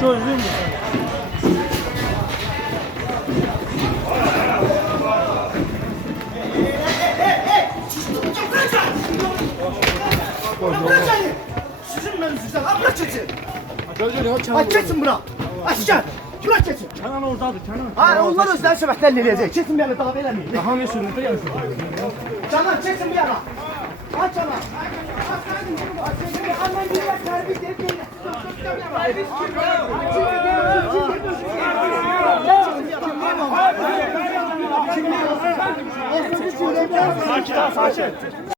Çözdün mü? Sizin mevzunuzdan bırak çetin. Gözünü Ay çetin bırak. Aşağı. Bırak çetin. Kenan oradadır, Kenan. Ha onlar özler söhbətlər eləyəcək. Çetin bir yana daha eləməyin. Daha ne sürüntü gelsin? Canan çetin bir yana. Aç Canan. Annen bir yer terbiye edip Sakin, sakin.